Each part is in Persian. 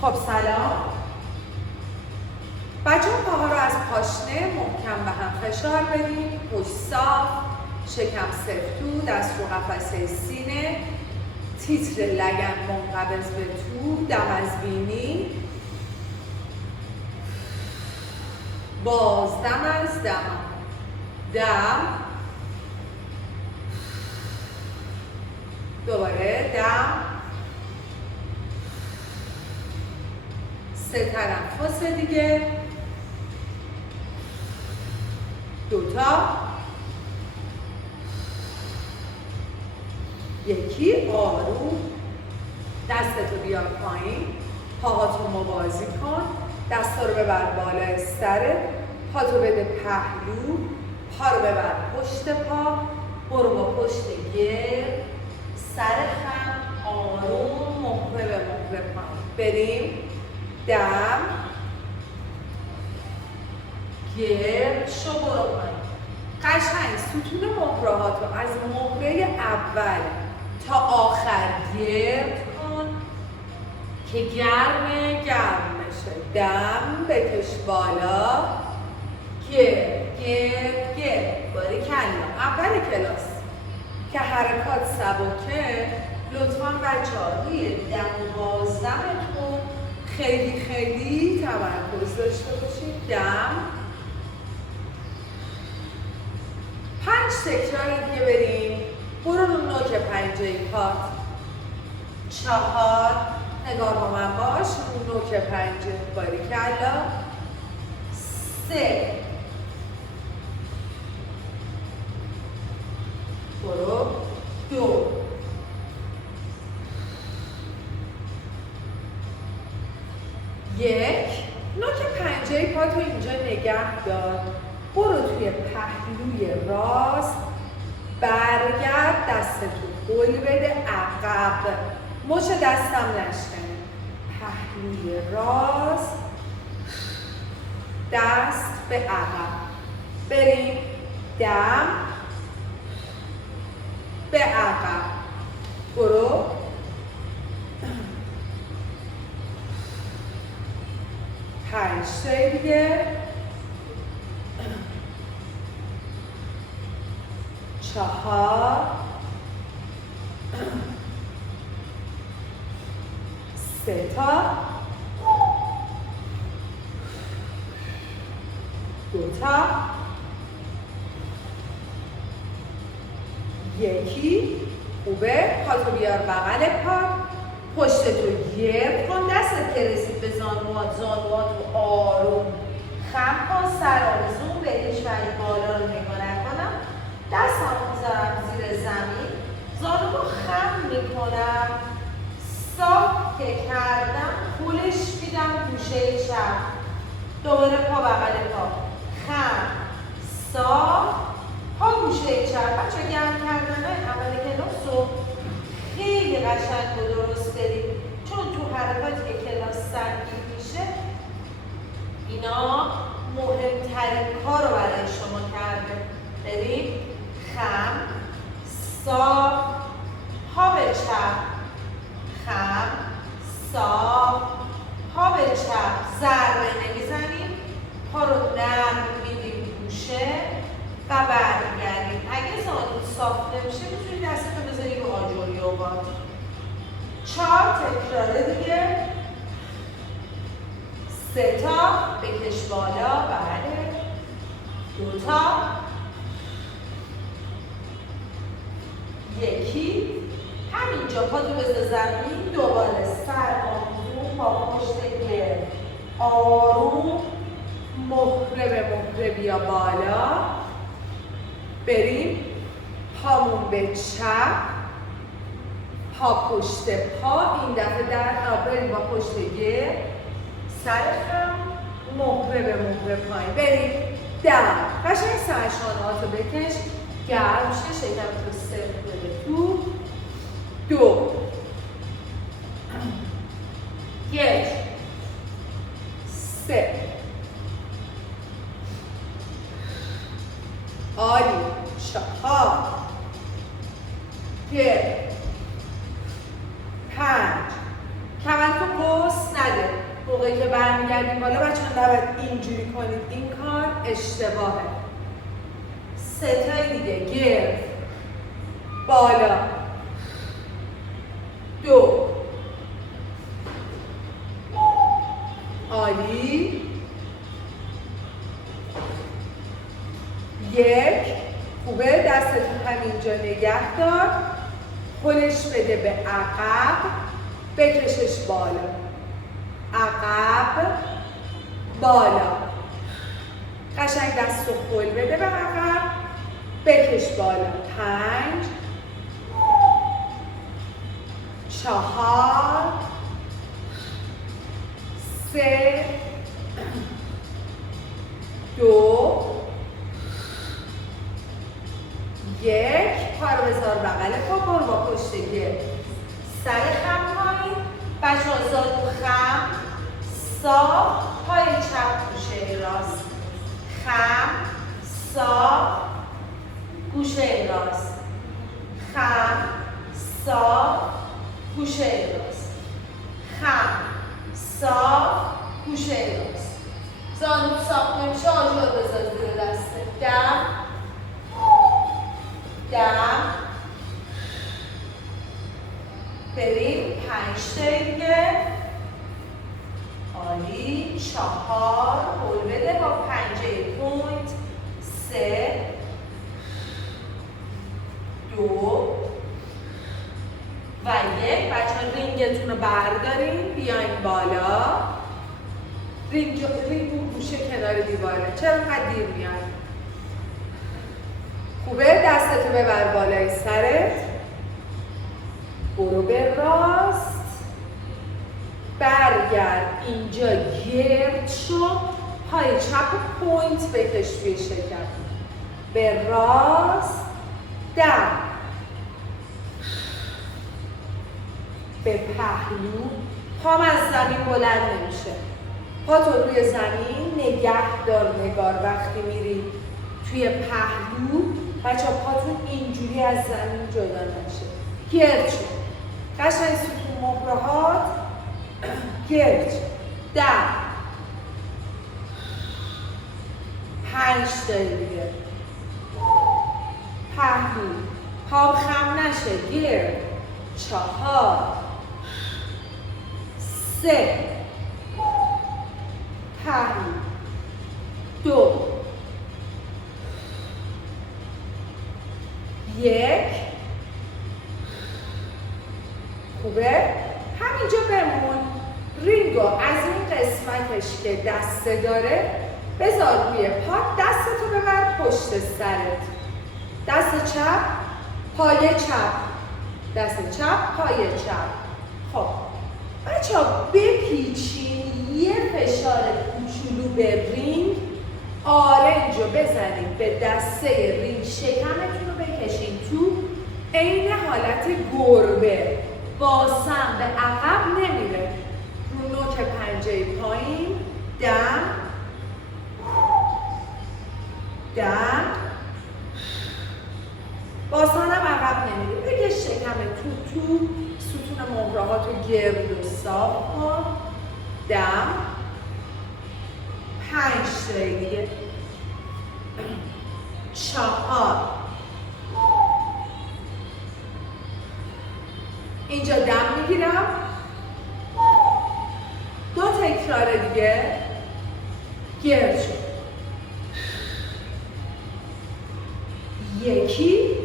خب سلام بچه ها، پاها رو از پاشنه محکم به هم فشار بدیم. پشت صاف، شکم سفتو، دست رو قفسه سینه، تیتر لگن منقبض به تو، دم از بینی، باز دم از دم، دم، دوباره دم، سه تنفس دیگه، دوتا، یکی. آروم دستتو بیار پایین، پاهاتو موازی کن، دستا رو ببر بالای سرت، پاتو بده پهلو، پا رو ببر پشت پا، برو با پشت گرد، سر خم، آروم، مهره به مهره پایین. بریم دم، گرد شو، برو پایین. قشنگ ستون مهره هاتو از مهره اول تا آخر گرد کن که گرم بشه. دم بکش بالا، گرد گرد گرد. باریکلا. اول کلاس که حرکات سبکه، لطفاً بچه‌ها روی دم و بازدمتون خیلی تمرکز داشته باشید. دم 5 تکرار دیگه بریم. برو رو نوک پنجه پات. 4 نگاه با من باش، رو نوک پنجه. باریکلا. 3 برو. 2 1 نوک پنجه پاتو اینجا نگه دار. برو توی پهلوی راست، برگرد، دستتو هل بده عقب، مچ دستم نشکنه. پهلوی راست، دست به عقب. بریم دم به عقب. برو. پنج تای دیگه. 4 3 تا 2 تا 1. خوبه. پاتو بیار بغل پا، پشتتو گرد کن، دستت که رسید به زانوات رو آروم خم کن. سر آرزون بهش ولی بالا رو نگاه نکنم. دستم رو میذارم زیر زمین، زانو رو خم میکنم، صاف که کردم پولش میدم گوشه چپ. دوباره پا بغل پا، خم، صاف، پا گوشه چپ. بچه گرم کردن اول کلاس رو خیلی قشنگ و درست برید، چون تو حرکاتی که کلاس سنگین میشه اینا مهمترین کار رو برای شما کرده. بریم خم، صاف، پا به چپ، خم، صاف، پا به چپ. ضربه نمیزنیم، پا رو نرم میدیم گوشه و برمیگردیم. اگه زانو صاف نمیشه میتونید دستتو بذاری رو آجوری و باد. 4 تکرار دیگه. 3 تا بکش بالا. بله. 2 تا 1. همینجا پاتو بذار زمین. دوباره سر آروم با پشت گرد، آروم، مهره به مهره بیا بالا. بریم پامون به چپ، پا پشت پا. این دفعه بریم با پشت گرد، سر خم، مهره به مهره پایین. بریم دم. قشنگ سرشانه‌هاتو بکش، گرم شه، شکمتو صفر بده تو. 2 1 3 عالی. 4 1 5 کمرتو قوس نده. موقعی که برمیگردیم بالا بچه ها نباید اینجوری کنید، این کار اشتباهه. ستای دیگه. گرد، بالا، دو، عالی، یک. خوبه، دستتون همینجا نگه دار، هلش بده به عقب، بکشش بالا، عقب، بالا، قشنگ دست رو هل بده به عقب، بکش بالا. 5 4 3 2 1. پا رو بذار بغل پا، برو با پشت گرد، سر خم پایین، بچه ها زانو خم، صاف، پای چپ گوشه راست، خم، صاف، گوشه راست، خم، صاف، گوشه راست، خم، صاف، گوشه راست. زانو صاف نمیشه، آجر بذار زیر دسته، دم، دم، بریم. 5 تا دیگه، عالی. 4 هل بده با پنجه پوینت، 3 2 و 1. بچه ها رینگتون رو بردارین، بیاین بالا. رینگ اون گوشه کنار دیواره، چرا اینقدر دیر میاد؟ خوبه، دستتو ببر بالای سرت، برو به راست، برگرد اینجا، گرد شو، پای چپ پوینت بکش توی شکم، به راست، دم، به پهلو. پام از زمین بلند نمیشه، پا تو روی زمین نگه دار نگار. وقتی میری توی پهلو بچه ها پاتون اینجوری از زمین جدا نشه، گرد شو، قشنگ ستون مهرهات، گرد شو، دم. 5 تا دیگه، پهلو، پام خم نشه، گرد، 4 3 پهلو، 2 1. خوبه؟ همینجا بمون. رینگو از این قسمتش که دسته داره بذار روی پا، دستتو ببر پشت سرت، دست چپ، پای چپ، دست چپ، پای چپ. خب بچه ها بپیچین، یه فشار کوچولو به رینگ، آرنج رو بزنید به دسته رینگ، شکمتون رو بکشین تو، عین حالت گربه، باسم به عقب نمیره، رو نوک پنجه پایین، دم، دم، باسانم عقب نمیره، بکش شکم تو ستون مهرهات رو گرد و صاف کن، دم. 5 تا دیگه، 4 اینجا دم میگیرم، 2 تکرار دیگه، گرد شد، 1.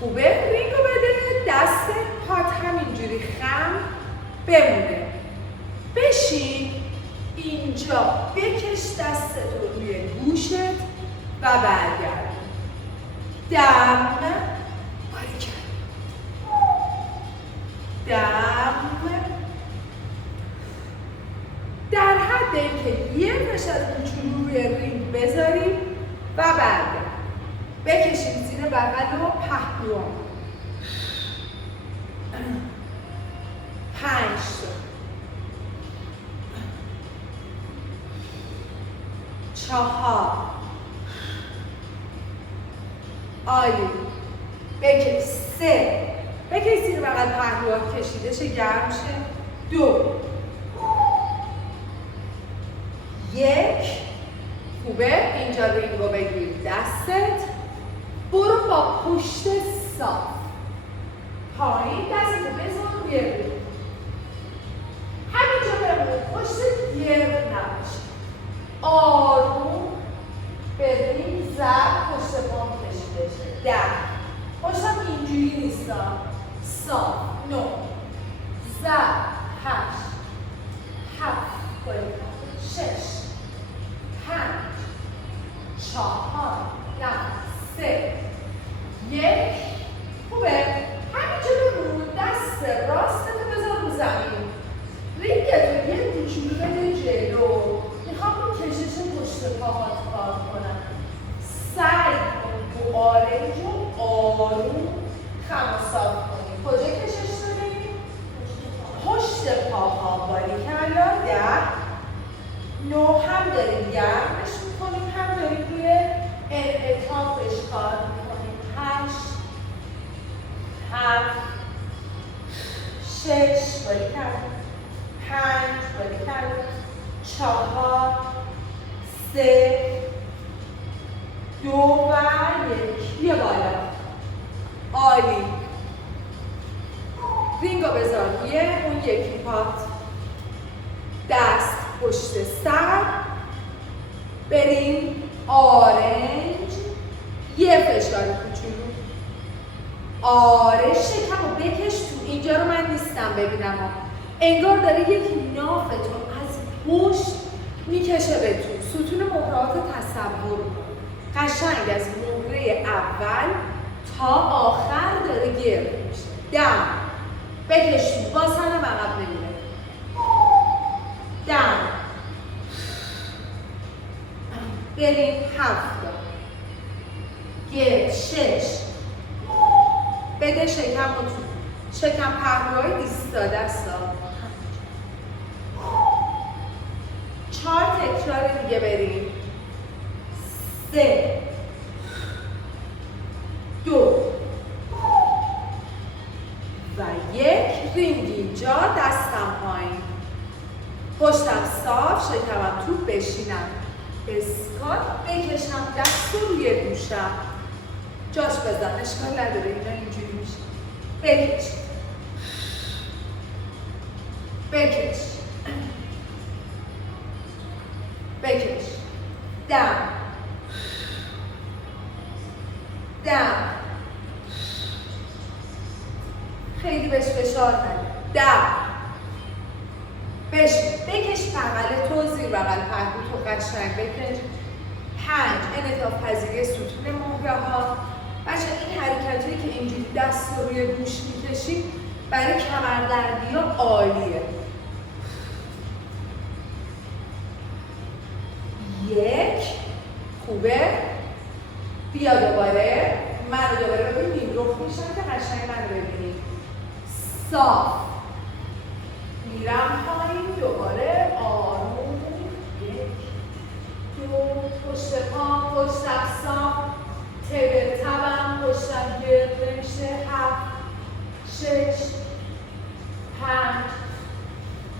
خوبه، رینگو بده، دست پات همینجوری خم بمونه، بشین اینجا، بکش دستت رو روی گوشت و برگرد، دم، باریکلا، دم، در حد اینکه یه فشار کوچولو روی رینگ بذاریم و برگرد، بکشیم زیر بغل و پهلو. 5 تا، 4 عالی، بکش، 3 بکش، زیر بغل پهلوها کشیده شه، گرم شه، 2 شروع بده جلو. میخوام رو کشش پشت پاهات کار کنم. سعی کن تو آرنج رو آروم خم و صاف کنی. کجا کشش داری؟ پشت پاها. باریکلا. 10 9 هم داریم گرمش میکنیم، هم داریم روی انعطافش کار میکنیم. 8 7 6 باریکلا. 5 باریکلا. 4 3 2 و 1. بیا بالا. عالی. رینگو بذار روی اون یکی پات. دست پشت سر. بریم آرنج. یه فشار کوچولو. آره شکم رو بکش تو. اینجا رو من نیستم ببینم ها. انگار داره یک ناف تو از پشت میکشه به تو. ستون مهرات تصور کن. قشنگ از مهره اول تا آخر داره گرد میشه. دم بکش تو. باز هم عقب نمیره. دم. بریم 7 گرد. 6 بده شکم رو تو. شکم پهلوهای ایستاده است. 4 تکرار دیگه بریم. 3 2 و 1. رینگ اینجا. دستم پایین. پشتم صاف. شکمم تو. بشینم. اسکات بکشم. دست رو روی گوشم. جاش بزن. اشکال نداره. اینا اینجوری میشه. بکش. بکش. بکش. دم. دم. خیلی بهش فشار نده. دم. بکش بغل تو. زیر بغل پهلو تو قشنگ بکش. 5 انعطاف پذیری ستون مهره ها. بچه این حرکتی که اینجوری دست رو روی گوش میکشید برای کمردردی ها عالیه. 1 خوبه. بیا دوباره. من رو دوباره ببینیم. رخ میشم که قشنگ من رو ببینیم. صاف. میرم پایین. دوباره آروم. 1 2 پشت پام. پشتم صاف. تبل تبم. پشتم گرد نمیشه. 7 6 5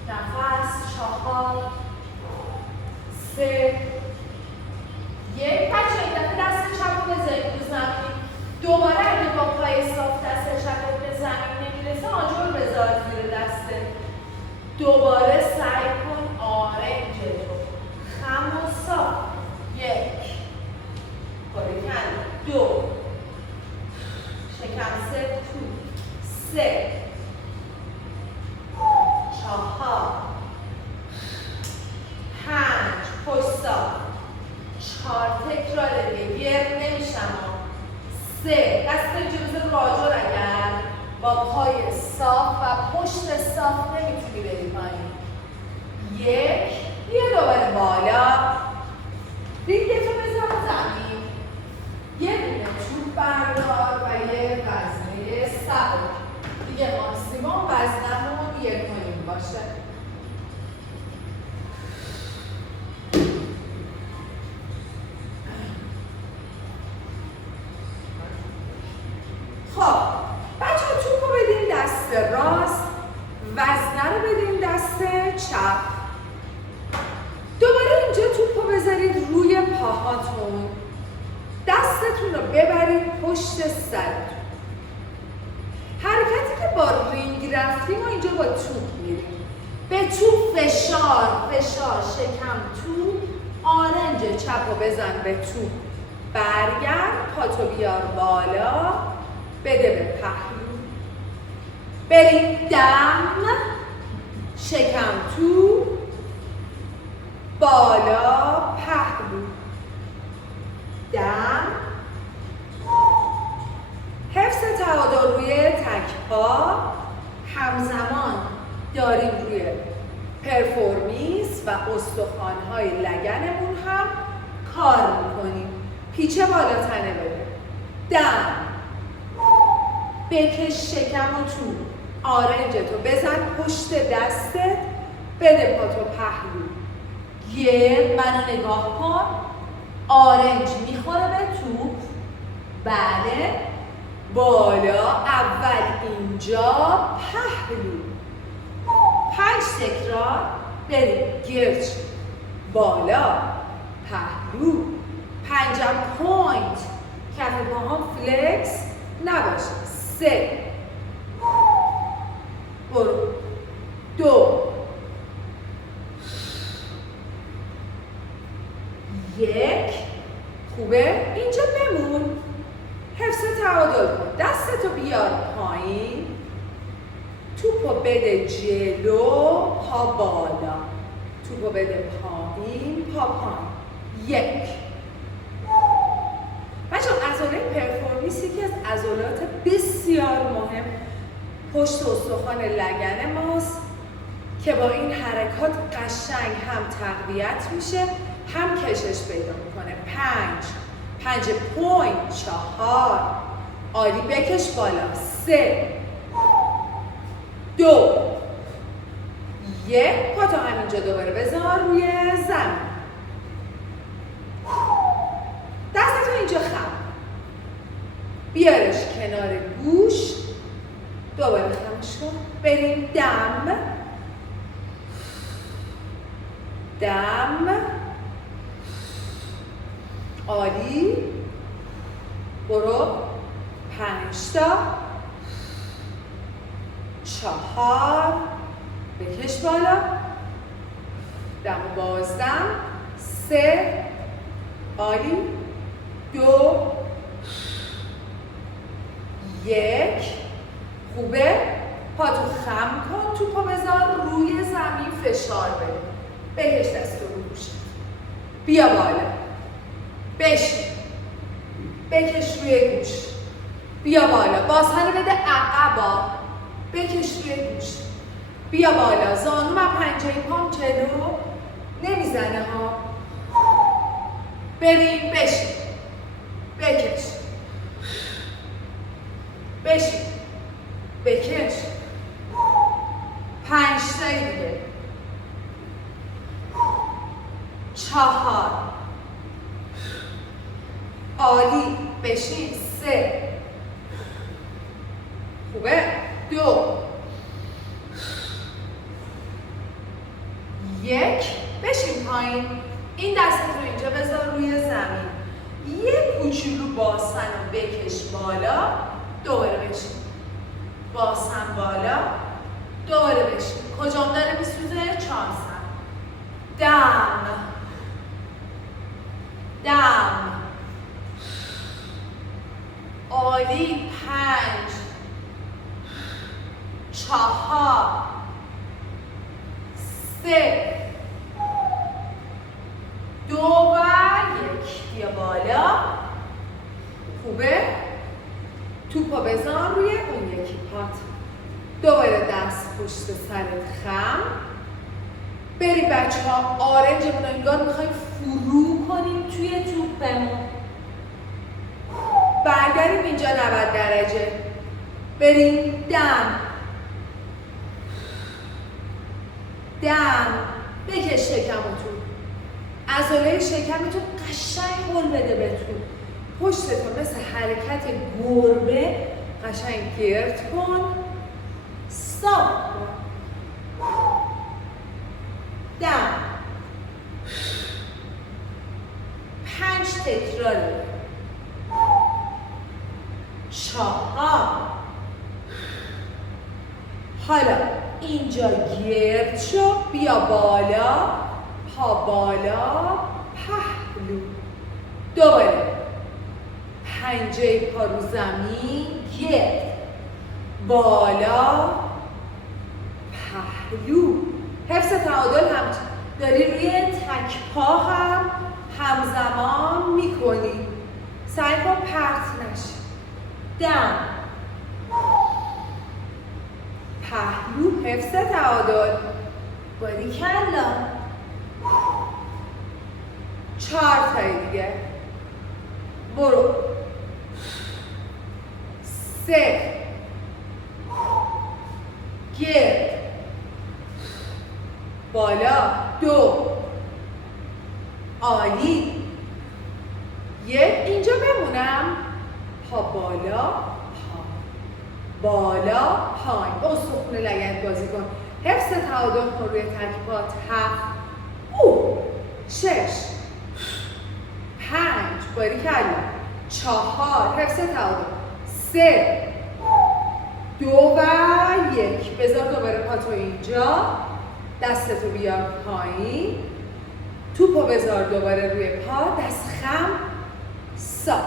نفس. 4 3 1. بچه این دفعه دست چپ رو بذارید رو زمین. دوباره اگه با پای صاف دست چپ به زمین نمیرسه آجر بذار زیر دسته. دوباره سعی کن آرنج رو خم و صاف. 1 باریکلا. 2 شکم سفت تو. 3 4 5 پشت صاف. 4 تکرار دیگه. گرد نمیشم. 3 دست اینجا بذار رو آجر. اگر با پای صاف و پشت صاف نمیتونی بری پایین. 1 بیا دوباره بالا. رینگتو بذار زمین. یه دونه چوب بردار و یه وزنه سبک. دیگه ماکسیموم وزنمون 1.5 باشه. خب بچه ها توپ رو بدین دست راست. وزنه رو بدین دست چپ. دوباره اینجا توپ رو بذارید روی پاهاتون. دستتون رو ببرید پشت سرتون. حرکتی که با رینگ رفتیم و اینجا با توپ میریم. به توپ فشار. شکم توپ. آرنج چپ رو بزن به توپ. برگرد. پاتو بیار بالا. بده به پهلو. بریم دم. شکم تو. بالا. پهلو. دم. حفظ تعادل روی تک پا. همزمان داریم روی پرفورمیز و استخوان‌های لگنمون هم کار میکنیم. پیچه بالا تنه بده. دم. بکش شکم و تو. آرنجتو بزن پشت دستت. بده پاتو پهلو. گرد منو نگاه کن. آرنج میخوره به توپ. بله. بالا. اول اینجا. پهلو. 5 تکرار. بریم. گرد. بالا. پهلو. 5 پوینت. کف پاهام فلکس نباشه. 3. برو. 2. 1. خوبه؟ اینجا بمون. حفظ تعادل کن. دستتو بیار پایین. توپو بده جلو. پا بالا. توپو بده پایین. پا پایین. 1. بچه عضله پرفورمیس یکی از عضلات بسیار مهم پشت استخوان لگن ماست که با این حرکات قشنگ هم تقویت میشه هم کشش پیدا میکنه. 5 پوینت. 4. عالی. بکش بالا. 3. 2. 1. پاتو همینجا دوباره بذار روی زمین. دستتو اینجا خم. بیارش کنار گوش. دوباره خمش کن. بریم دم. دم. عالی. برو. 5 تا. 4. بکش بالا. دم و بازدم. 3. عالی. 2. 1. خوبه. پاتو خم کن. توپو بذار روی زمین. فشار بده. بکش دستو رو گوشت. بیا بالا. بشین. بکش روی گوش. بیا بالا. بازهنه بده عقبا. بکش روی گوش. بیا بالا. زانو من پنجه پام جلو. نمیزنه ها. بریم. بشین. بکش. بشین. بکش. 5 تایی دیگه. 4. عالی. بشین. 3. خوبه. 2. 1. بشین پایین. این دستت رو اینجا بذار روی زمین. یه کوچولو باسن رو بکش بالا. دوباره بشین. باسن بالا. دوباره بشین. کجام داره میسوزه؟ چانسن. دم. دم. عالی. 5. 4. 3. 2 و 1. بیا بالا. خوبه. توپا بزن روی اون یکی پات. دوباره دست پشت سرت خم. بریم بچه ها. آرنجمون انگار میخوایم فرو کنیم توی توپمون. برگردیم اینجا 90 درجه. بریم دم. دم. بکش شکمتو. عضله شکمتو قشنگ هل بده به تو. پشتتو مثل حرکت گربه قشنگ گرد کن. صاف کن. دم. 5 تکراری. 4. حالا اینجا گرد شو. بیا بالا. پا بالا. پهلو. دوباره. پنجه پا رو زمین. گرد. بالا. پهلو. حفظ تعادل هم داری روی تک پا هم همزمان میکنی. سعی کن پرت نشی. دم. پهلو. حفظ تعادل. باری کلا. 4 تایی دیگه. برو. 3 گرد بالا. 2 عالی. 1 اینجا بمونم. پا بالا بالا پایین. استخون لگد بازی کن. حفظ تعادل کن روی ترکیبات. 7 6 5 باریکلا. 4 حفظ تعادل. 3 2 و 1. بذار دوباره پاتو اینجا. دستتو بیار پایین. توپو بذار دوباره روی پا. دست خم صاف.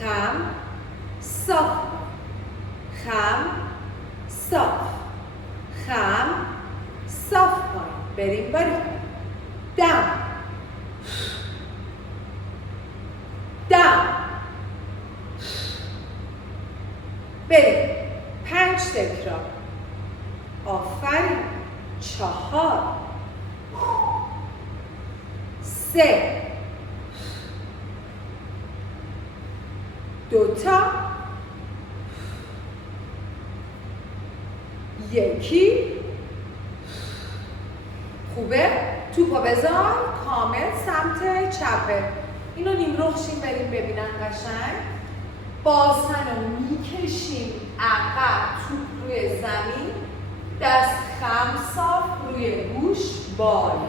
خم صاف. خم صاف. خم صاف پایین. بریم بریم. دم دم. بریم. 5 تکرار. آفرین. 4 3 2 تا 1. خوبه؟ توپو بذار کامل سمت چپه. اینو نیمرخشیم بریم ببینن قشنگ. بازن رو میکشیم عقب. توپ روی زمین. دست خم صاف روی گوش بالا.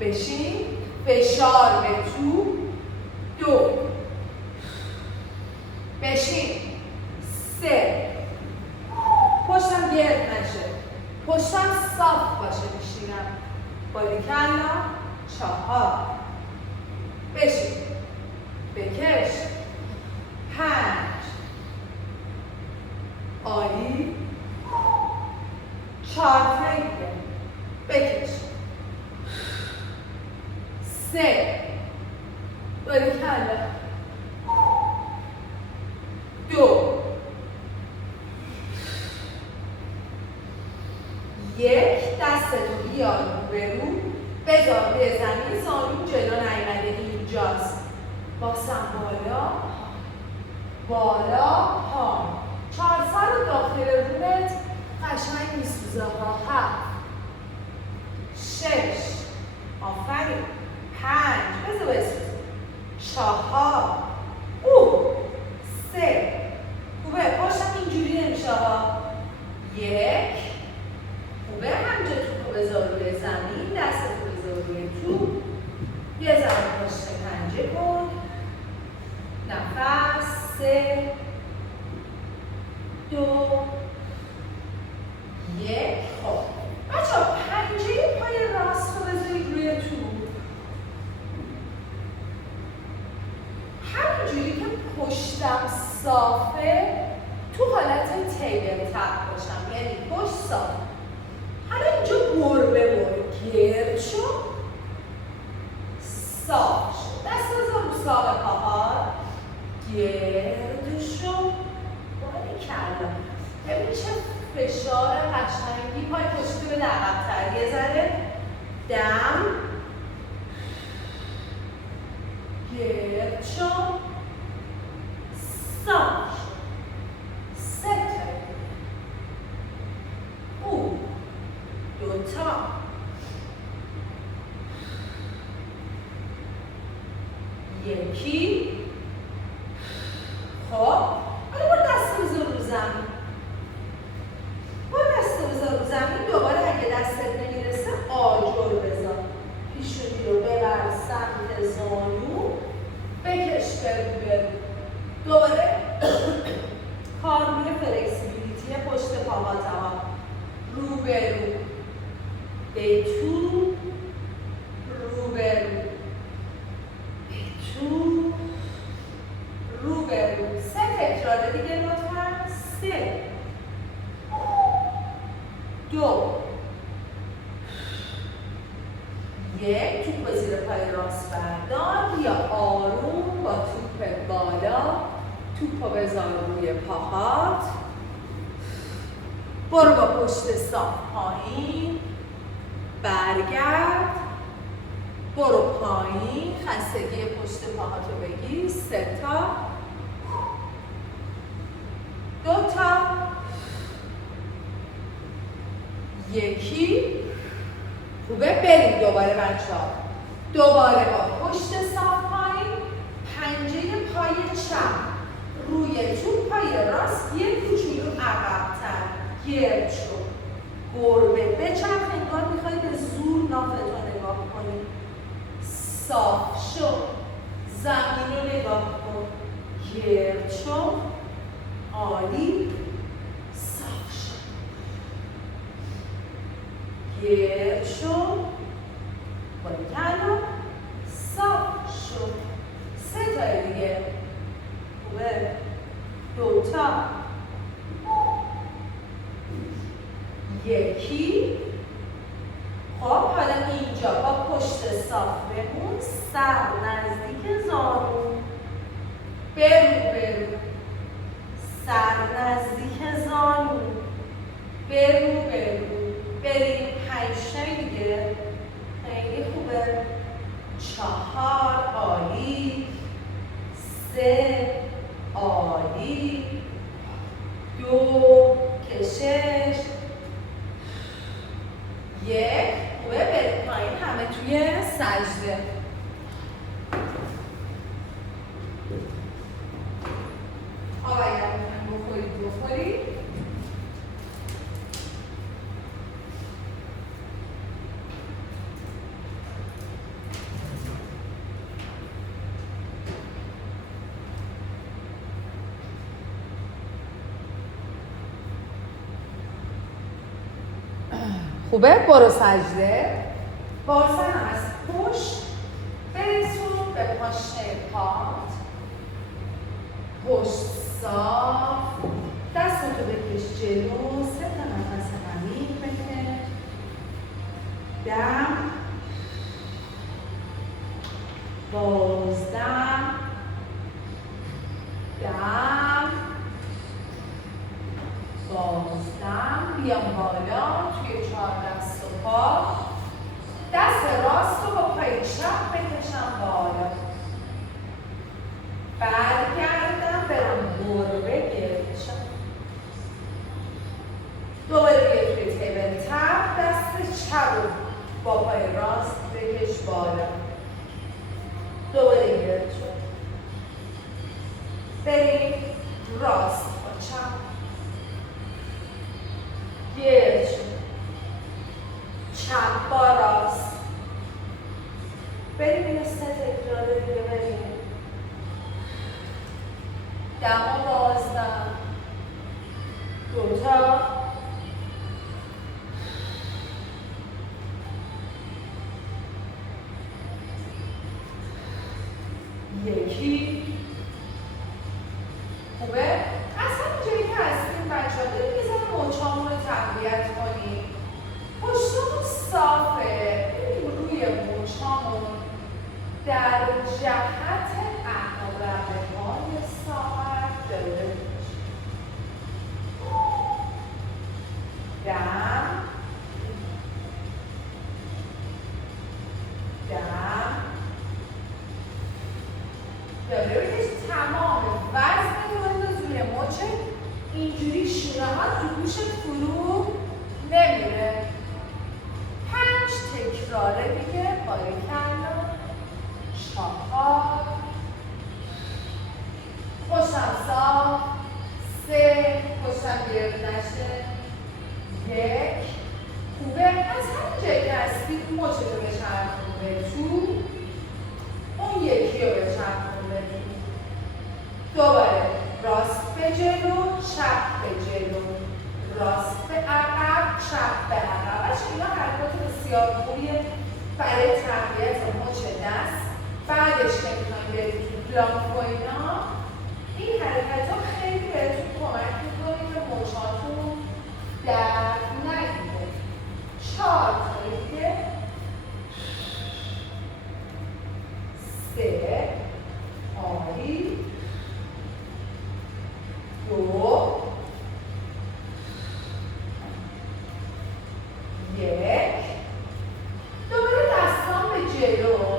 بشین. فشار به توپ. 2 بشین. 3 پشتم گرد نشه. پشتم صاف باشه. بشینم. باریکلا. 4 بشین. بکش. 5 عالی. 4 دیگه. بکش. 3 باریکلا. 2 1 دستتو بیار رو به رو. بذار روی زمین. زانو جلو نیامده. اینجاست. باسم بالا بالا پایین. 4 سر داخل رومت قشنگ میسوزه ها. 7 6 آفرین. 5 بذار بسوزه. 4 3 خوبه. پاشم اینجوری نمیشه ها. 1 خوبه. همجا توپو بذار روی زمین. دستتو بذار روی توپ. یه ذره پشت پنجه کن. نفس. 3 2 1. خب بچه ها پنجه پای راست رو بذارید روی توپ. همینجوری که پشتم صافه تو حالت تیبل تپ باشم. یعنی پشت صاف. حالا اینجا گربه گرد شد. صاف شد. دست بذار رو ساق پاها. گرد شد. باریکلا. ببین چه فشار قشنگی. پای پشتی به عقب‌تر. یه ذره دم. گرد شد. صاف شد. 3 تا. 2 تا. 1. خب حالا برو دست بذار رو زمین. برو دست بذار رو زمین. دوباره اگه دستت نمیرسه آجر بذار. پیشونی رو ببر سمت زانو. بکش برو. دوباره کار روی فلکسیبیلیتی پشت پاهات ها. رو به رو. به تو. رو به رو. به تو. رو به رو. 3 تکرار دیگه لطفا. 3 2 1. توپ زیر پای راست بردار. بیا آروم با توپ بالا. توپو بذار روی پاهات. برو با پشت صاف پایین. برگرد. برو پایین، خستگی پشت پاهاتو بگیر. 3 تا، 2 تا، 1. خوبه. بریم دوباره بچه‌ها. دوباره با پشت صاف پایین، پنجه پای چپ روی پای راست یه کوچولو عقب‌تر گرد شو. گربه بچرخ، انگار میخوای به زور نافتو نگاه کنی. صاف شو. زمین رو نگاه کن. گرد شو. عالی. صاف شو. گرد شو. باریکلا. صاف شو. 3 تا دیگه. خوبه. 2 تا. 1. خب حالا اینجا با پشت صاف بمون، سر نزدیک زانو، برو سر نزدیک زانو، برو بریم. 5 تا دیگه. خیلی خوبه. 4. عالی. 3. عالی. 2. کشش. 1. خوبه. برید پایین همه توی سجده. آقای بخورید. خوبه. برو سجده. بازم از پشت برسون به پاشنه پات. پشت صاف. دستتو بکش جلو. 3 تا نفس عمیق بکش. دم. بازدم. دم. بازدم. بیام بالا توی 4 دست و پا. دست راست رو با پای چپ بکشم بالا. برگردم برم گربه گردشم. دوباره بیا توی تیبل تپ. دست چپ رو با پای راست بکش بالا. دوباره گرد شد. بریم راست با چپ. گرد شد. چپ با راست. بریم این 3 تکرار دیگه. بریم دم و بازدم. 2 تا. 1. خوبه؟ از همین جایی که هستیم بچه ها بریم یه ذره مچامون رو تقویت کنیم. پشتمون صافه. بریم روی مچامون در جهت عقربه‌های ساعت داره. دم. ببینید تمام وزن رو بنداز روی مچت. اینجوری شونه ها تو گوشت فرو نمیره. 5 تکراره دیگه. باریکلا. 4. پشتم صاف. 3. پشتم گرد نشه. 1. خوبه. از همین جایی که هستی مچت رو بچرخون به تو. اون 1 رو بچرخون. دوباره راست به جلو، چپ به جلو، راست به عقب، چپ به عقب. بچه اینا حرکات بسیار خوبیه برای تقویت مچ دست. بعدش که میخوایم برید تو پلانک و اینا، این حرکت ها خیلی بهتون کمک میکنه که مچاتون درد نگیره. 4 تا دیگه. 3. عالی. 2. 1. دوباره دستان به جلو.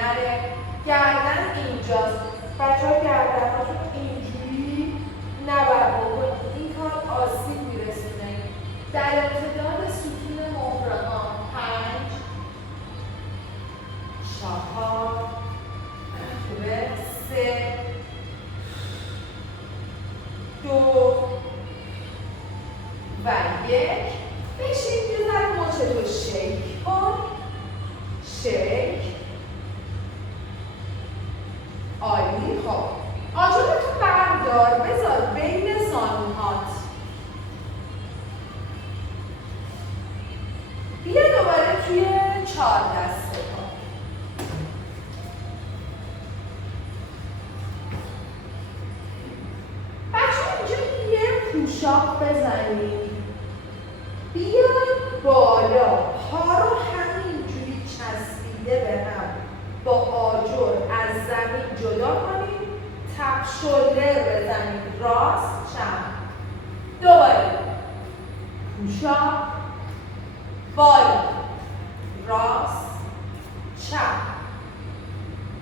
نره. گردن اینجاست. بچه‌ها گردناتون اینجوری نباید بکنید. این کار آسیب میرسونه. در امتداد ستون مهره‌ها 5 4 خوبه 3 2 و 1 بشین. یه ذره مچتو شیک کن. شیک. عالی. خب آجرتو بردار بذار بین زانوهات. بیا دوباره توی 4 دسته ها. بچه اینجا یه پوشاپ بزنید. بیاید بالا. پا رو همینجوری چسبیده به هم با آجر از زمین جدا کنید. تپ شولدر بزنید. راست چپ. دوباره پوشاپ بالا راست چپ.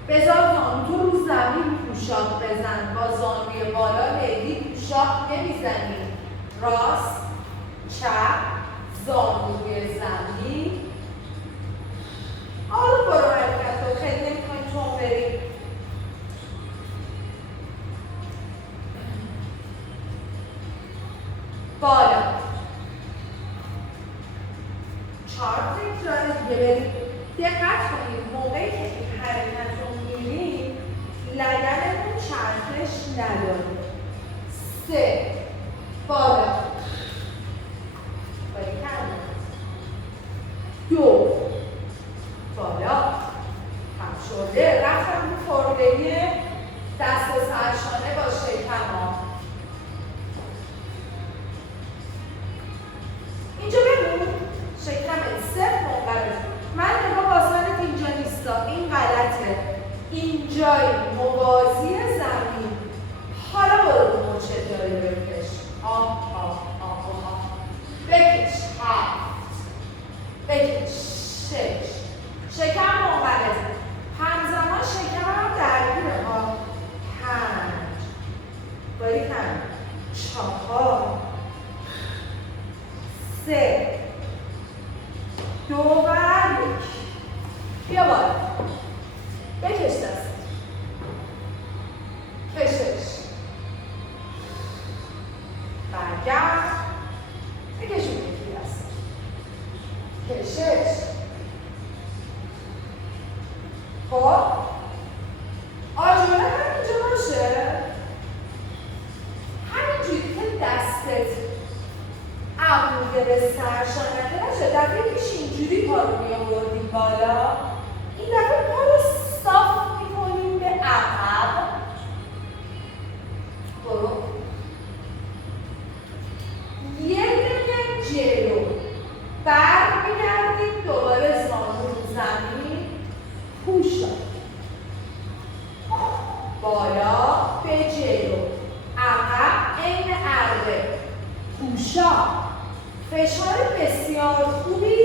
بذار زانو رو زمین پوشاپ بزن. با زانوی بالا لیدی پوشاپ نمیزنی. راست چپ. زانو روی زمین. آروم برو حرکت رو. خیلی نمی‌کنی تون بری. بالا 4 تکرار دیگه برید. دقت کنید موقعی که این حرکت رو می‌رید لگنتون چرخش نداره. 3 بالا باری کردم. 2 بالا تپ شده. رفتم رو فرمه‌ای دست سرشانه با شکم. اینجا ببین شکمت صفر منقبض. من نگاه آسانت اینجا نیستا. این غلطه. اینجای موازی زمین. حالا برو رو مچه داری بکش. بکش 7 بکش 6 شکم منقبض. همزمان شکم هم درگیره ها. 5 باری کن 4 3 2 و 1 بیا بالا. بکش دست. کشش. برگرد. بکش اون یکی دست. کشش. خب آجوره همینجا باشه. همینجوری که دستت عموده به سرشانه نشه. دفعه پیش اینجوری پا رو می‌آوردیم بالا. این دفعه پا رو صاف می‌کنیم به عقب. برو. یه دقیقه جلو. برمیگردیم دوباره زانو رو زمین. پوشاپ. بالا به جلو. عقب عین اره. پوشاپ. فشار بسیار خوبی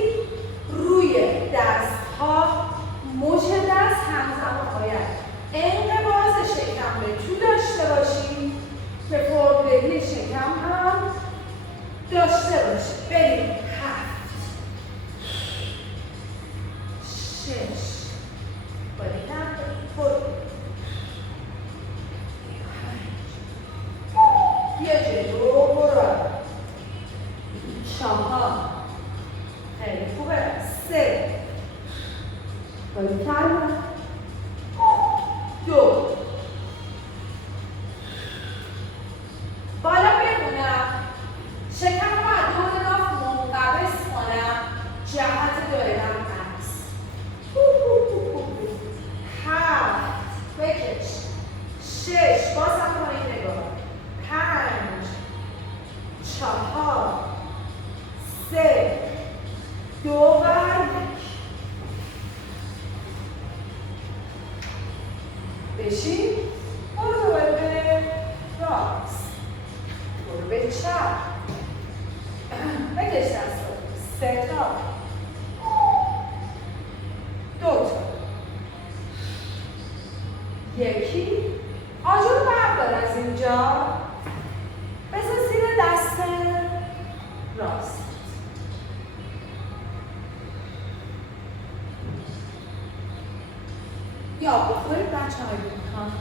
روی دست ها. مچ دست همزمان باید انقباض شکم به تو داشته باشید که فرمه‌ای شکم هم داشته باشید. بریم 7 6 باریدم برو. بیا جلو برو. 4 خیلی خوبه. 3 باری کردم. 2 بالا بمونم. شکم رو از دور ناف منقبض کنم. جهت دایرم عکس. 7 بکش. 6 بازم پایین نگاه. 5 4 3 2 و 1 بشین. برو دوباره به راست. برو به چپ. بکش دست رو. 3 تا 2 تا یکی آجر بردار از اینجا بذار زیر دست راست. یا بخورید بچه های بکنم.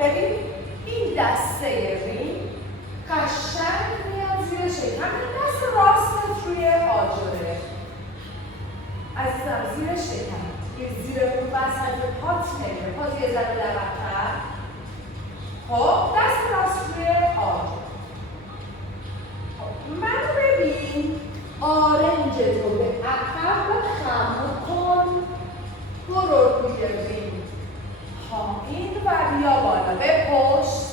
ببین این دسته رینگ قشنگ میاد زیر شکم. این دست راستت روی آجره عزیزم، زیر شکم. یه زیر اون وسط پات نمیره، پات یه ذره لبکتر. خب دست راست روی آجره. خب منو ببین، آرنج تو به عقب خم کن، برو روی رینگ پایین و بیا بالا به پشت،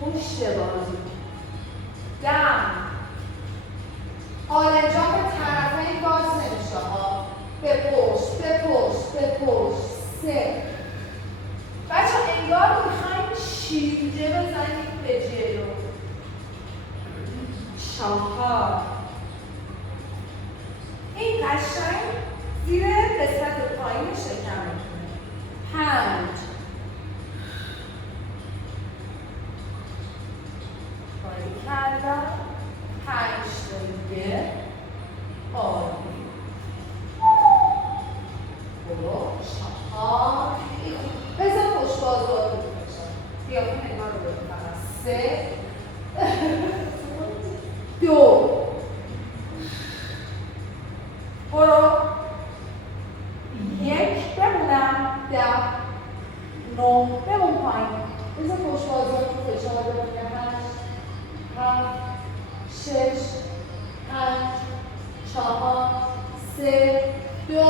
پشت بازو دم. آرنجا به طرفین باز نمیشه ها، به پشت به پشت به پشت. 3 بچه انگار میخوایم شیرجه بزنیم به جلو. 4 این قشنگ زیر قسمت پایین شکمتونه. 5 کاری کردم. 5 دیگه عالی. برو 4 بذار پشت بازوها رو بکشم. بیافون اینا رو بکنم. 3 2 برو 1 بمونم. 10 9 بمون پایین. بذار پشت بازوها رو فشار بکنم. 8 7 6 5 4 3 2 و 1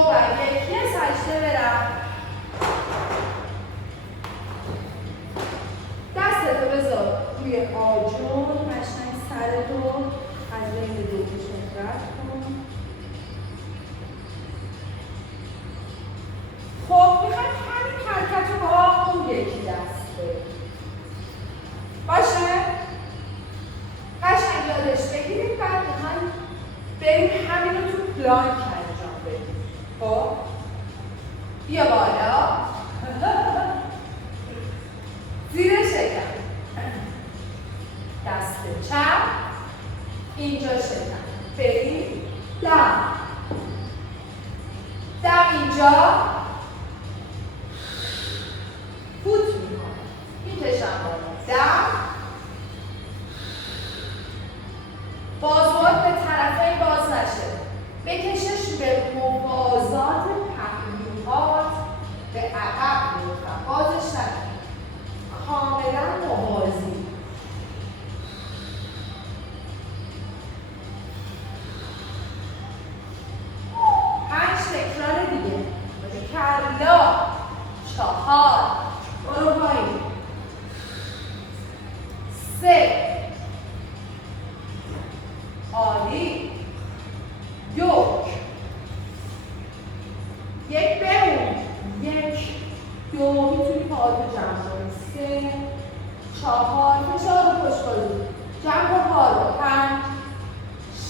یه سجده برم. دستتو بذار روی آجر، قشنگ سرتو از بین دو چشمت رد کن. خب میخوایم همین حرکت رو با اون یکی دسته باشه؟ قشنگ یادش بگیریم. بعد میخوایم بریم همین رو تو پلانک انجام بدیم. خب بیا بالا زیر شکم، دست چپ اینجا شکم، بریم دم دم اینجا فوت میکنم، میکشم بالا دم. بازوات به طرفین باز نشه، بکشش به موازات پهلوهات به عقب میفتم، بازش نکنم، کاملا موازی. تکرار دیگه. کلا 4 برو پایین. 3 عالی. 2 1 بمون. 1 2 میتونی پاهاتو جمع کنی. 3 4 فشار رو پشت کنی. جمع کن پا رو. 5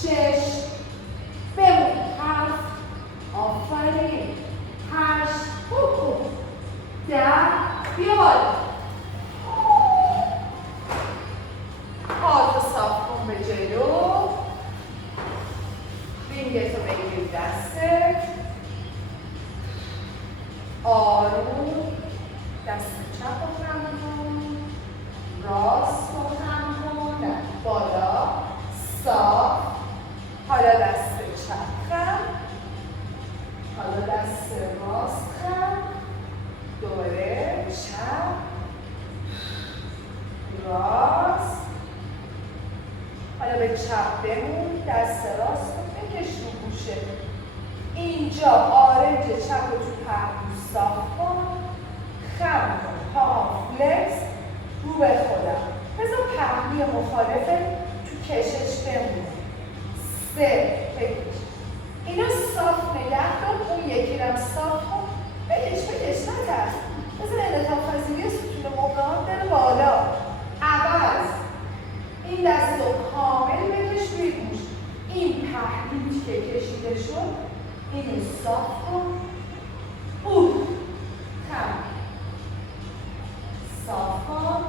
6 بمون. 7 آفرین. 8 10 بیا بالا. پاهاتو صاف کن به جلو. رینگتو بگیر دستت. آروم دست چپ رو خم کن، راست رو خم کن، بالا صاف. حالا دست چپ خم، حالا دست راست خم، دوباره چپ چپ بمون، دست راست رو بکش رو گوشه. اینجا آرنج چپ رو تو پهلو صاف کن، خم کن، پا فلکس رو به خودم. بذار پهلوی مخالفه تو کشش بمونه. 3 بکش. اینو صاف نگه دار، اون یکی رم صاف کن. بکش نترس. بذار انعطاف پذیری ستون مقام بره بالا. عوض این دست رو کامل بکش روی گوش. این پهلویی که کشیده شد اینو صاف کن. خم صاف کن.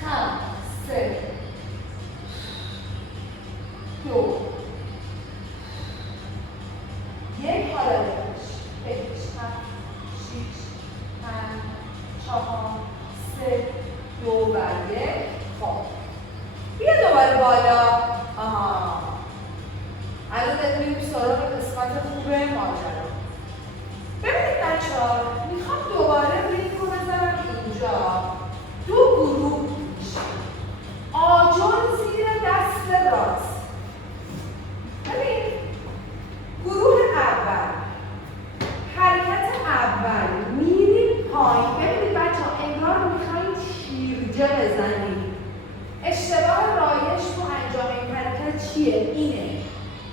خم 3 2 1. حالا بکش 7 6 5 4 3 2 و 1. خب بیا دوباره بالا. الان بریم سراغ قسمت خوب ماجرا. ببینید بچه‌ها، میخوام دوباره رینگ رو بذارم اینجا. 2 گروه میشیم. آجر زیر دست راست. ببین گروه اول، حرکت اول میریم پایین. ببینید بچه‌ها، انگار میخواید شیرجه بزنید. اشتباه رایج تو انجام این حرکت چیه؟ اینه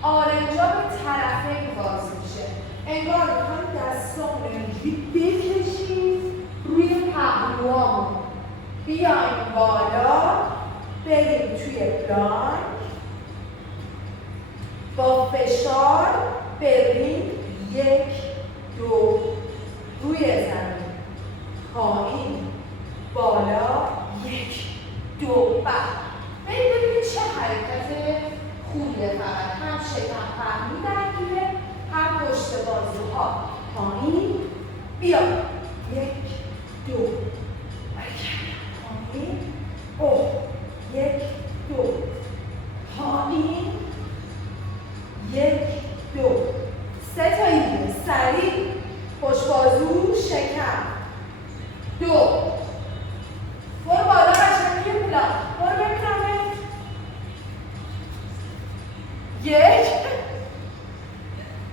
آرنجا به طرفین باز میشه. انگار میخواید دستامون اینجوری بکشید روی پهلوامون. بیایم بالا، بریم توی پلانک. با فشار بریم 1 2 روی زمین، پایین، بالا، 1 2 بعد. ببینید چه حرکت خوبه. فقط هم شکم پهلو درگیره، هم پشت بازوها پایین. بیا 1 2 پایین. 1 2 پایین. 1 2 3 تا دیگه. سریع پشت بازو، شکم. 2 برو بالا قشنگ یه پلان. برو ببینم. 1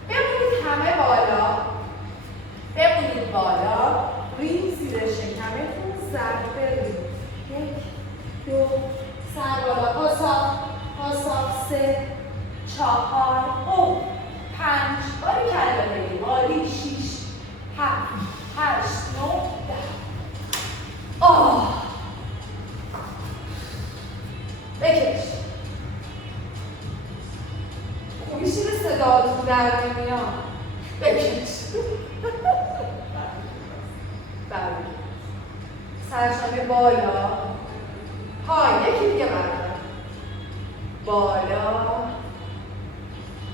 بمونید همه بالا. بمونید بالا. رینگ زیر شکمتون، ضرب برید. 1 2 سر بالا، پا صاف. 3 4 5 باری کلا بریم. عالی. 6 7 8 9 10. بکش. خوبیش اینه صداتون در نمیاد. بکش. بله. سرشانه بالا. یکی دیگه بردار. بالا،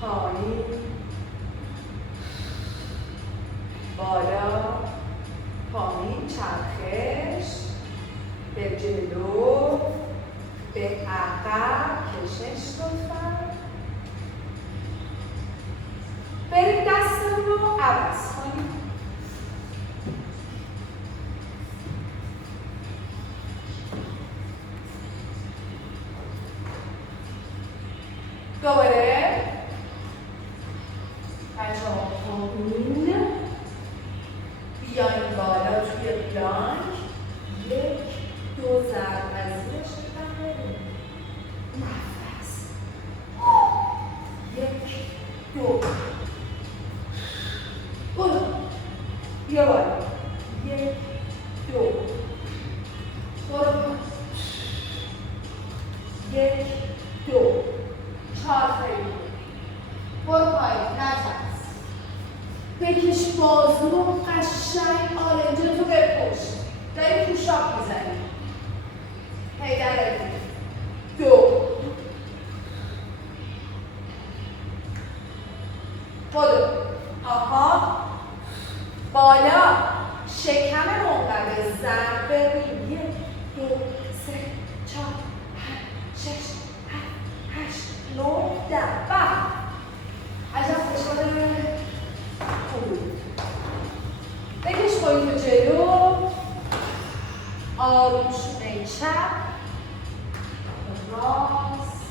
پایین، بالا، پایین. چرخش به جلو، به عقب کشش لطفا. بریم دستمون رو عوض کنیم. دوباره بچه‌ها پایین، بیاین بالا توی پلانک. 1 2 ضرب از زیر شکم بریم. نفس. 1 2 برو. بیا بالا. 1 2 برو. 1 2 4 برو پایین. نفس. بکش بازو رو قشنگ آرنجه تو بپوش. داری پوشاپ میزنی. هیدر 2 برو. بالا. شکم منقبض. ضرب بریم. 1 2 3 4 5 6 7 8 9 10. عجب فشار خوبی. بکش پایین تو جلو. آروم شونه چپ، راست،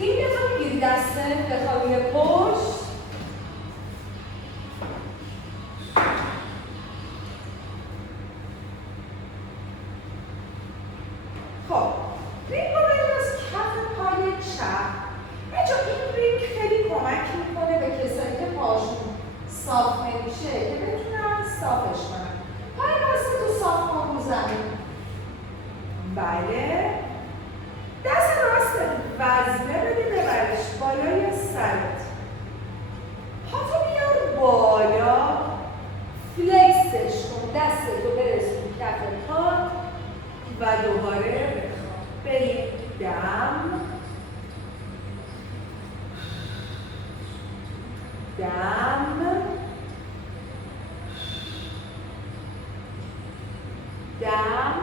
این یه تا میگیری دسته بخوابی پشت. خب رینگ رو بریم از کف پای چپ. بچه این رینگ خیلی کمک میکنه به کسایی که پاشون صاف نمیشه که بتونن صافش کنن. پای راست تو صاف کن رو زمین. بله. دست راست وزنه بده ببرش بالای سرت. پاتو بیار بالا. فلکسش کن. دستتو برسون کف پات و دوباره بخواب. بریم دم. دم. دم.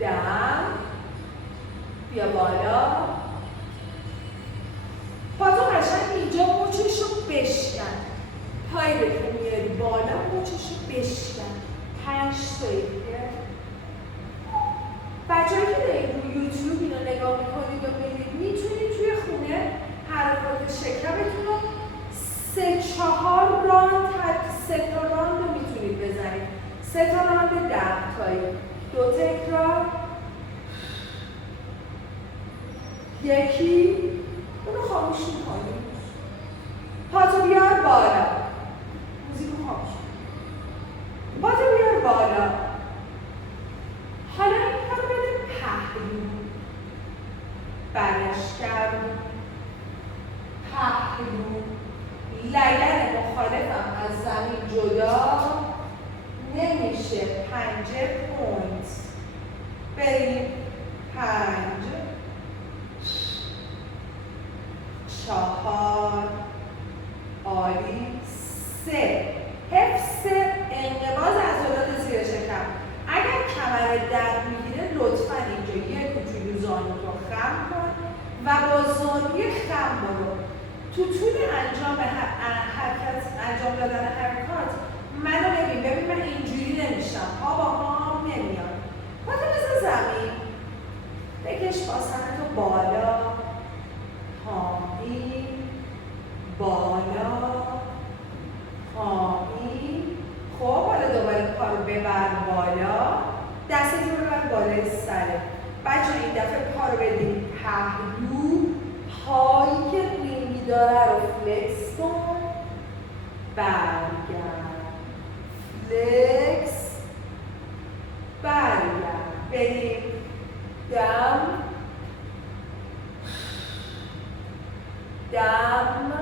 دم. بیا بالا. پاتو قشنگ اینجا مچشو بشکن. پای رو میاری بالا مچشو بشکن. 5 دقیقه. بچه‌هایی که دارید رو یوتیوب اینو نگاه میکنید و ببینید میتونید توی خونه حرکات شکمتون رو 3-4 راند، 3 تا راند رو میتونید بزنید. 3 تا راند 10 تایی. 2 تکرار. یکی. اونو خاموش میکنید. پاتو بیار بالا. موزیک رو خاموش کن. پاتو بیار بالا. حالا این کار بده پهلو. برش کرد. پهلو. لگن مخالفم از زمین جدا نمیشه. 5 پوینت. بریم. 5 4 عالی. 3 حفظ انقباض عضلات زیر شکم. اگر کمرت درد میگیره لطفاً اینجا یه کوچولو زانو رو خم کن و با زانوی خم برو. تو طول انجام دادن حرکات منو ببین من اینجوری نمیشم. پا با پام نمیاد. پاتو بزن زمین. بکش باسنتو بالا. پایین. بالا. پایین. خب حالا دوباره پا رو ببر بالا. دستتون رو ببر بالای سره. بچه این دفعه پا رو بدیم پهلو. پایی که رینگی داره رو فلکس کن. برگرد. فلکس. برگرد. بریم. دم. دم.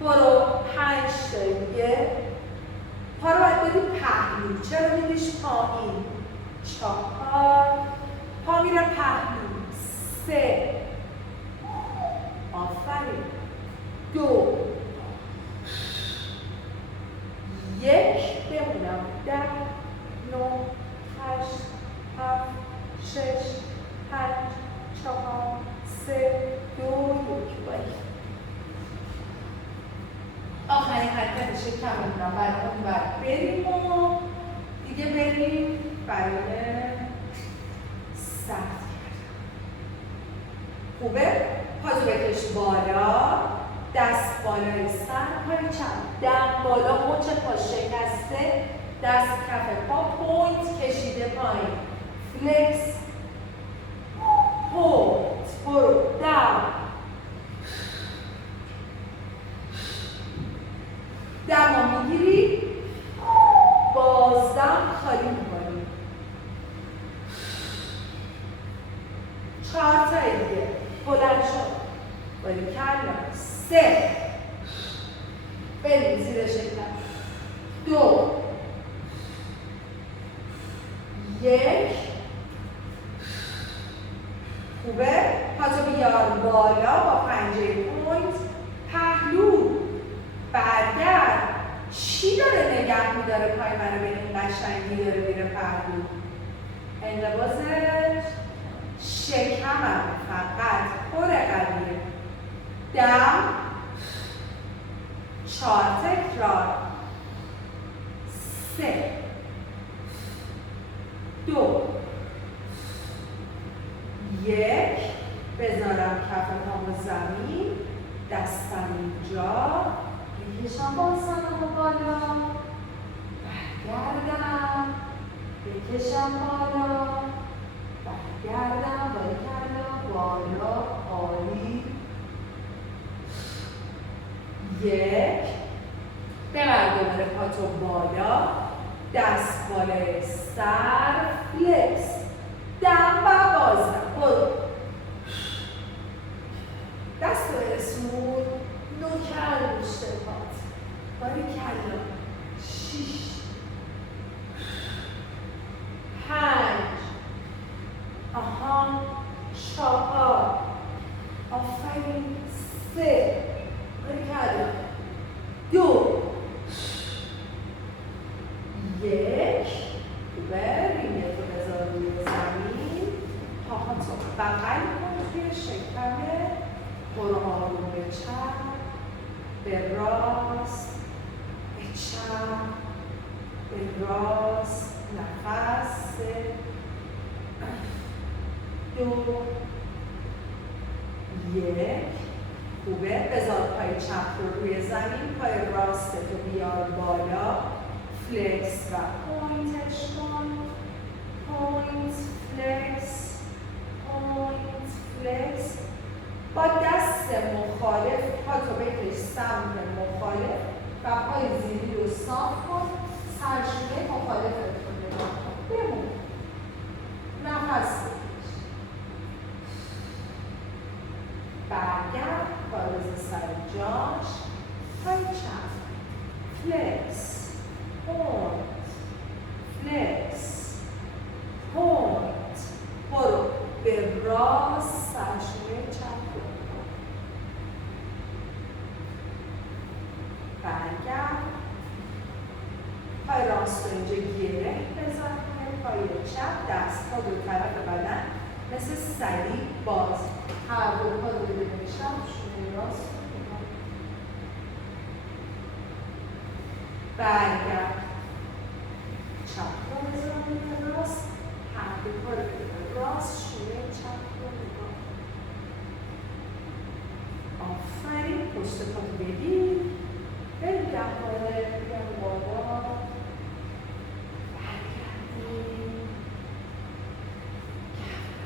برو 5 تا دیگه. پا رو باید بدیم پهلو. چرا میدیش پایین؟ 4 پا میره پهلو. 3 آفرین. 2 1 بمونم. 10 9 8 7 6 5 4 3 2 1 باید. آخرین حرکت شکممونم برای اون بر بریم و دیگه بریم برای سخت کردن. خوبه؟ پاتو بکش بالا. دست بالای سر. پای چپ. دم بالا. مچ پا شکسته. دست کف پا. پوینت کشیده پایین. فلکس. پوینت. برو. دم. دم میگیری. بازدم خالی میکنی. 4 تا دیگه. بلند شد. باری کردم. 3 بریم زیر شکم. 2 1 خوبه؟ پاتو بیار بالا با پنجه پوینت. پهلو. برگرد. چی داره نگه میداره پای منو به این قشنگی داره میره پهلو؟ انقباضش شکمم فقط پر قویه. دم. 4 تکرار. 3 2 1 بذارم کف پامو زمین، دستم اینجا، بکشم بازنم بالا، برگردم، بکشم بالا، برگردم، باریکلا، بالا، عالی. 1 ببر دوباره پاتو بالا، دست بالای سر، فلکس، دم و بازدم، برو. دست رو برسون، نوکر پشت پات، باریکلا. 6 5 آها 4 آفرین 3 باریکلا 2 1 خوبه. ریمت رو بذار روی زمین، پاهاتو بغل کن توی شکمه، برو آروم به چپ، به راست، به چپ، به راست، نفس 3 2 1 خوبه. بذار پای چپ رو روی زمین، پای راست رو بیار بالا، فلکس و پوینتش کن، پوینت، فلکس، پوینت، فلکس. با دست مخالف پاتو بکش سمت مخالف و پای زیری رو صاف کن، سرشونه مخالف رو نگاه کن، بمون، نفس بکش، برگرد، بارز سر جاش، پای چپ، فلکس، پوینت، فلکس، پوینت، برو به راست، سرشونه چپ رو برگرد، پای راست رو اینجا گره بزن، پای چپ، دست ها دو طرف بدن مثل سری باز، هر دو پا رو بده به چپ، شونه راست رو بگم، برگرد، چپ رو بزن به راست، هر دو پا رو بده به راست، شونه چپ رو بگم. آفرین، پشت پا رو بگیر، بریم گهواره، بگم بالا، برگردیم،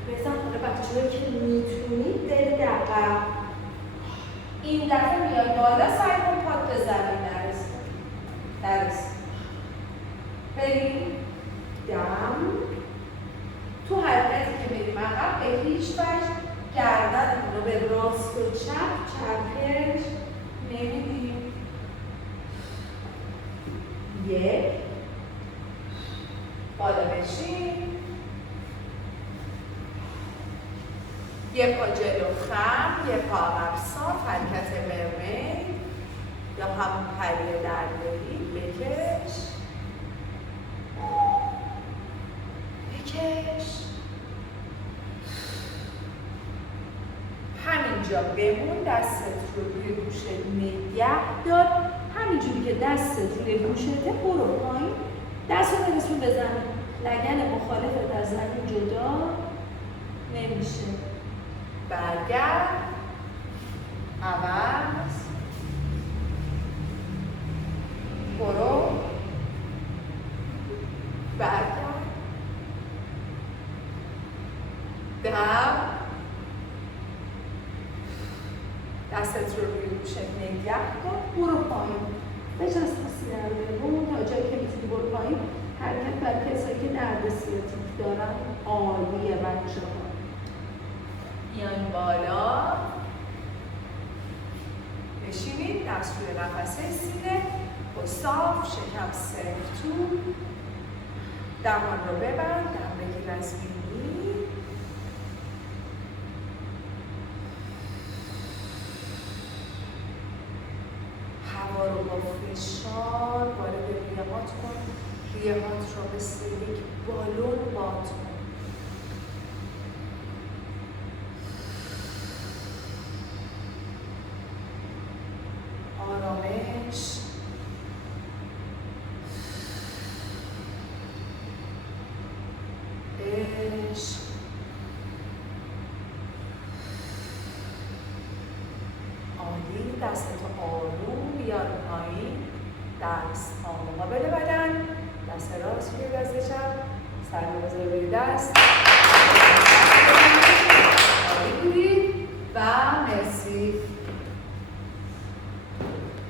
بزن خونه بچه که میتونید دل دقیقا. این دفعه میاد بالا، سعی کن پات به زمین نرسه. بریم دم، تو حرکتی که بریم عقب به هیچ وجه گردن رو به راست و چپ چرخش نمیدیم. 1 بالا بشین، یه پا جلو خم، یه پا عقب صاف، حرکت مرمید یا همون پریه دریایی. بکش، بکش، همینجا بمون، دستت رو روی گوشت نگه دار، همینجوری که دستت روی گوشته برو پایین، دست رو برسون به زمین، لگن مخالفت از زمین جدا نمیشه. برگرد، عوض، برو، برگرد، دم، دستت رو روی گوشت نگه دار، برو پایین، بچسب سینه رو بمون تا جایی که میتونی برو پایین. حرکت بر کسایی که درد سیاتیک دارن عالیه بچه‌ها. بیاین بالا، بشینید، دست روی نفس سینه، با صاف، شکم سرک تو، دهان رو ببند، دم بگیر از بینی، هوا رو با فشار وارد ریه‌هات کن، ریه‌هات رو مثل یک بالون باد کن. آرامش، دستتو آروم بیار پایین، دست ها مقابل بدن، دست راست روی دست چپ، سر رو بذار روی دست. عالی بودید و مرسی.